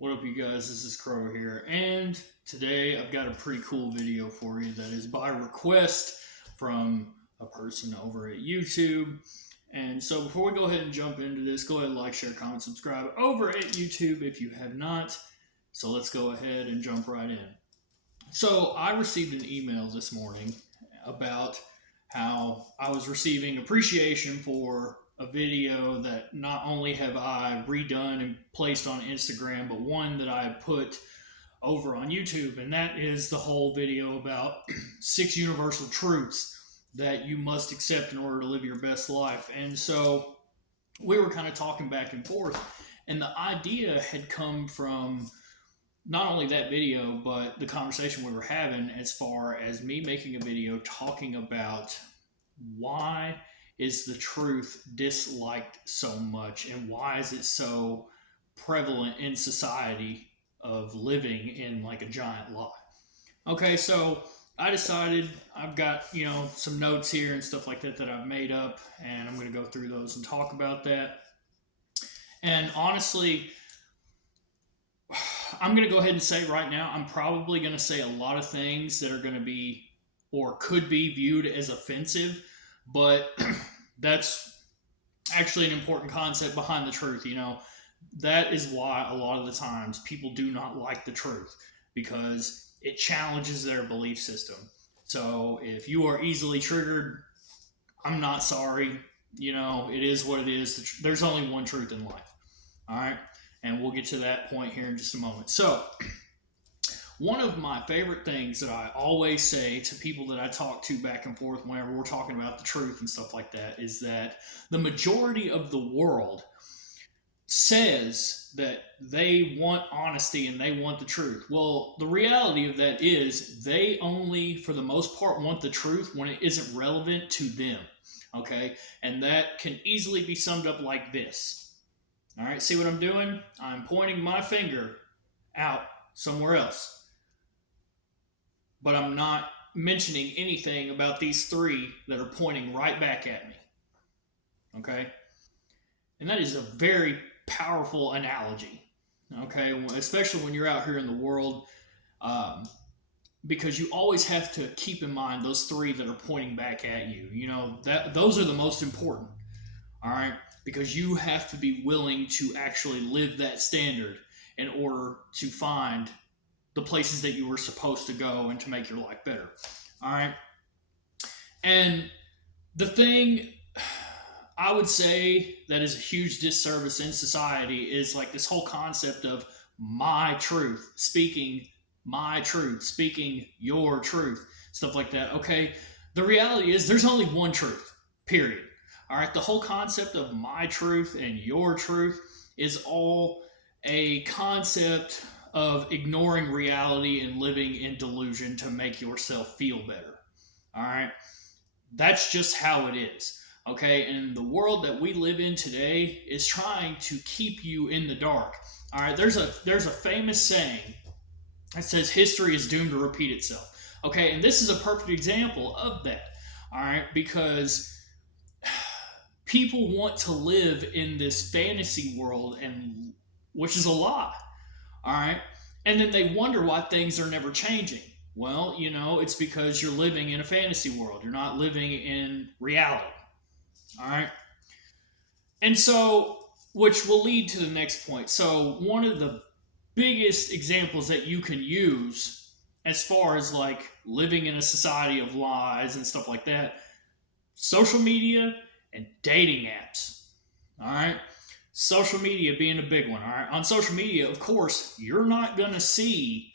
What up, you guys? This is Crow here, and today I've got a pretty cool video for you that is by request from a person over at YouTube. And so, before we go ahead and jump into this, go ahead and like, share, comment, subscribe over at YouTube if you have not. So, let's go ahead and jump right in. So, I received an email this morning about how I was receiving appreciation for a video that not only have I redone and placed on Instagram, but one that I put over on YouTube. And that is the whole video about 6 universal truths that you must accept in order to live your best life. And so we were kind of talking back and forth. And the idea had come from not only that video, but the conversation we were having as far as me making a video talking about why is the truth disliked so much and why is it so prevalent in society of living in like a giant lie. Okay, so I decided I've got, some notes here and stuff like that that I've made up, and I'm going to go through those and talk about that. And honestly, I'm going to go ahead and say right now, I'm probably going to say a lot of things that are going to be or could be viewed as offensive, but that's actually an important concept behind the truth. That is why a lot of the times people do not like the truth, because it challenges their belief system. So if you are easily triggered, I'm not sorry. It is what it is. There's only one truth in life. All right. And we'll get to that point here in just a moment. So, one of my favorite things that I always say to people that I talk to back and forth whenever we're talking about the truth and stuff like that is that the majority of the world says that they want honesty and they want the truth. Well, the reality of that is they only, for the most part, want the truth when it isn't relevant to them. Okay? And that can easily be summed up like this. All right, see what I'm doing? I'm pointing my finger out somewhere else. But I'm not mentioning anything about these three that are pointing right back at me. Okay? And that is a very powerful analogy. Okay? Especially when you're out here in the world. Because you always have to keep in mind those three that are pointing back at you. Those are the most important. All right? Because you have to be willing to actually live that standard in order to find the places that you were supposed to go and to make your life better. All right. And the thing I would say that is a huge disservice in society is like this whole concept of my truth, speaking my truth, speaking your truth, stuff like that. Okay. The reality is there's only one truth, period. All right. The whole concept of my truth and your truth is all a concept of ignoring reality and living in delusion to make yourself feel better. All right. That's just how it is. Okay. And the world that we live in today is trying to keep you in the dark. All right. There's a famous saying that says history is doomed to repeat itself. Okay. And this is a perfect example of that. All right. Because people want to live in this fantasy world, and which is a lie. All right. And then they wonder why things are never changing. Well, it's because you're living in a fantasy world. You're not living in reality. All right. And so, which will lead to the next point. So, one of the biggest examples that you can use as far as like living in a society of lies and stuff like that, social media and dating apps. All right. Social media being a big one. All right. On social media, of course, you're not going to see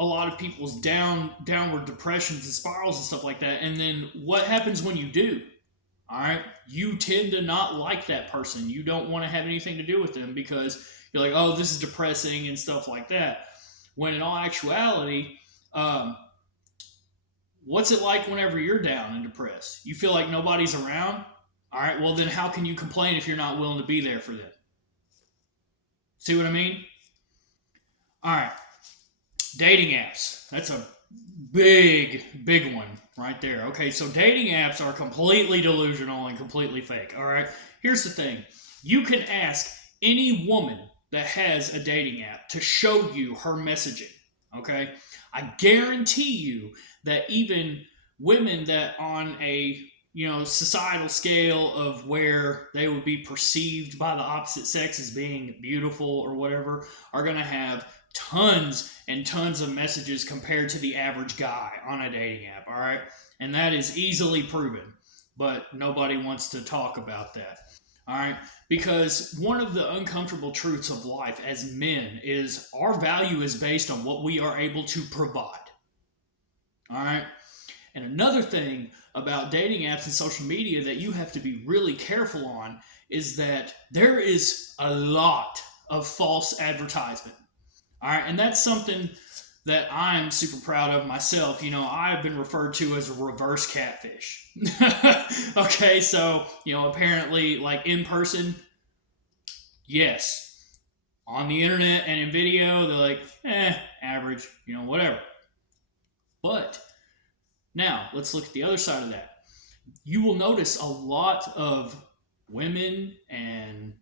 a lot of people's downward depressions and spirals and stuff like that. And then what happens when you do? All right. You tend to not like that person. You don't want to have anything to do with them because you're like, oh, this is depressing and stuff like that. When in all actuality, what's it like whenever you're down and depressed? You feel like nobody's around? All right, well, then how can you complain if you're not willing to be there for them? See what I mean? All right. Dating apps. That's a big one right there. Okay, so dating apps are completely delusional and completely fake. All right, here's the thing. You can ask any woman that has a dating app to show you her messaging. Okay, I guarantee you that even women that on a societal scale of where they would be perceived by the opposite sex as being beautiful or whatever are going to have tons and tons of messages compared to the average guy on a dating app. All right, and that is easily proven, but nobody wants to talk about that. All right, because one of the uncomfortable truths of life as men is our value is based on what we are able to provide. All right. And another thing about dating apps and social media that you have to be really careful on is that there is a lot of false advertisement. All right. And that's something that I'm super proud of myself. I've been referred to as a reverse catfish. Okay. So, apparently, like in person, yes. On the internet and in video, they're like, average, whatever. But now, let's look at the other side of that. You will notice a lot of women and,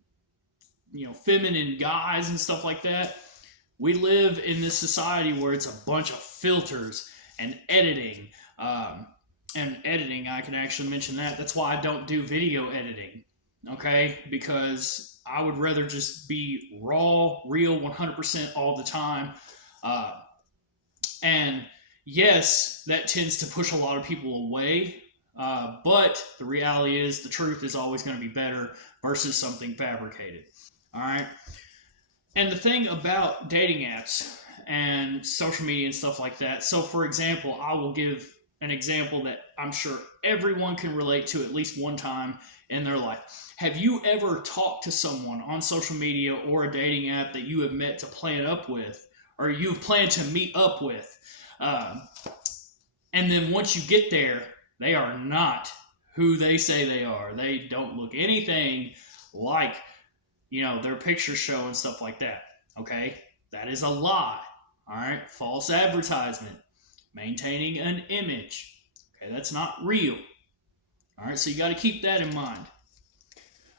feminine guys and stuff like that. We live in this society where it's a bunch of filters and editing. I can actually mention that. That's why I don't do video editing, okay? Because I would rather just be raw, real, 100% all the time. And yes, that tends to push a lot of people away, but the reality is the truth is always going to be better versus something fabricated. All right. And the thing about dating apps and social media and stuff like that. So, for example, I will give an example that I'm sure everyone can relate to at least one time in their life. Have you ever talked to someone on social media or a dating app that you have met to plan up with, or you've planned to meet up with? And then once you get there, they are not who they say they are. They don't look anything like, their pictures show and stuff like that. Okay? That is a lie. All right? False advertisement. Maintaining an image. Okay? That's not real. All right? So you got to keep that in mind.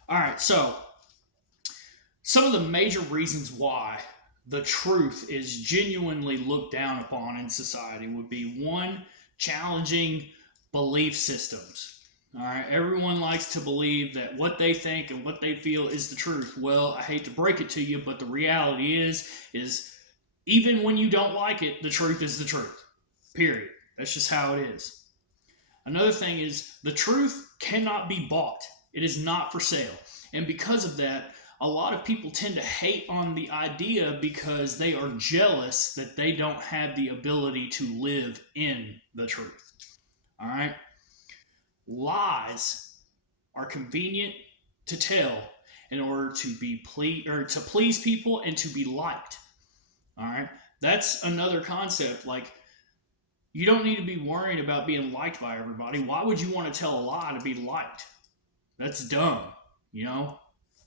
All right. So some of the major reasons why the truth is genuinely looked down upon in society would be, one, challenging belief systems. All right, everyone likes to believe that what they think and what they feel is the truth. Well, I hate to break it to you, but the reality is even when you don't like it, the truth is the truth. Period. That's just how it is. Another thing is the truth cannot be bought. It is not for sale. And because of that, a lot of people tend to hate on the idea because they are jealous that they don't have the ability to live in the truth. All right? Lies are convenient to tell in order to to please people and to be liked. All right? That's another concept. Like, you don't need to be worrying about being liked by everybody. Why would you want to tell a lie to be liked? That's dumb,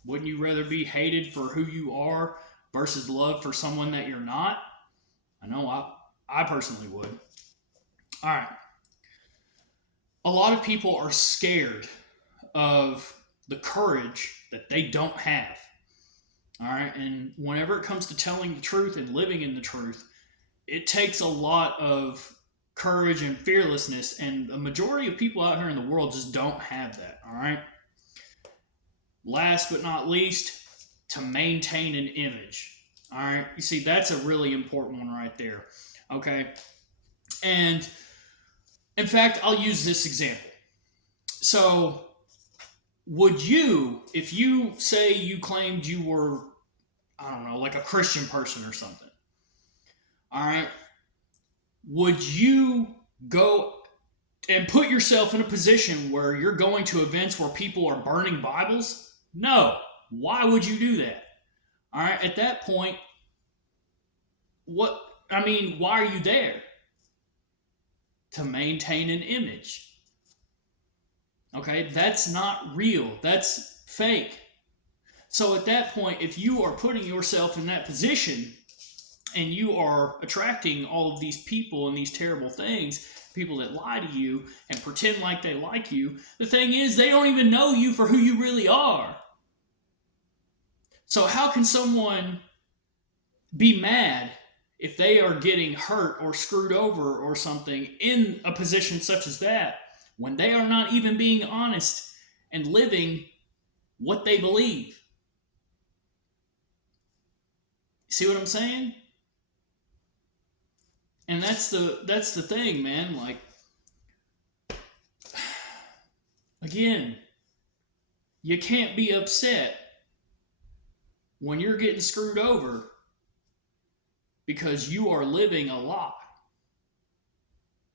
Wouldn't you rather be hated for who you are versus loved for someone that you're not? I know I personally would. All right. A lot of people are scared of the courage that they don't have. All right. And whenever it comes to telling the truth and living in the truth, it takes a lot of courage and fearlessness. And the majority of people out here in the world just don't have that. All right. Last but not least, to maintain an image. All right. You see, that's a really important one right there. Okay. And in fact, I'll use this example. So, would you, if you say you claimed you were, I don't know, like a Christian person or something, all right, would you go and put yourself in a position where you're going to events where people are burning Bibles? No. Why would you do that? All right, at that point, why are you there? To maintain an image. Okay, that's not real. That's fake. So at that point, if you are putting yourself in that position and you are attracting all of these people and these terrible things, people that lie to you and pretend like they like you, the thing is they don't even know you for who you really are. So how can someone be mad if they are getting hurt or screwed over or something in a position such as that when they are not even being honest and living what they believe? See what I'm saying? And that's the thing, man. Like, again, you can't be upset when you're getting screwed over because you are living a lie.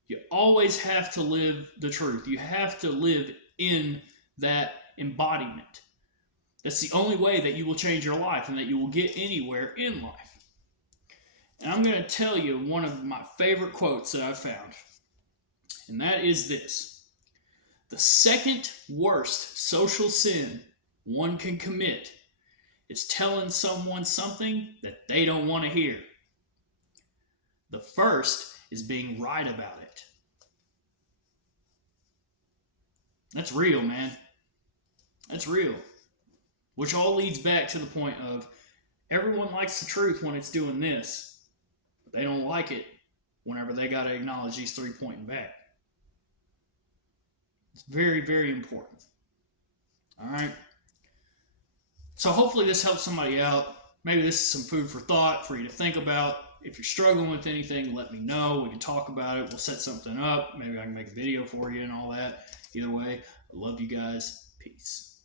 You always have to live the truth. You have to live in that embodiment. That's the only way that you will change your life and that you will get anywhere in life. And I'm going to tell you one of my favorite quotes that I've found. And that is this: the second worst social sin one can commit is telling someone something that they don't want to hear. The first is being right about it. That's real, man. That's real. Which all leads back to the point of everyone likes the truth when it's doing this, but they don't like it whenever they got to acknowledge these three pointing back. It's very, very important. All right. So hopefully this helps somebody out. Maybe this is some food for thought for you to think about. If you're struggling with anything, let me know. We can talk about it. We'll set something up. Maybe I can make a video for you and all that. Either way, I love you guys. Peace.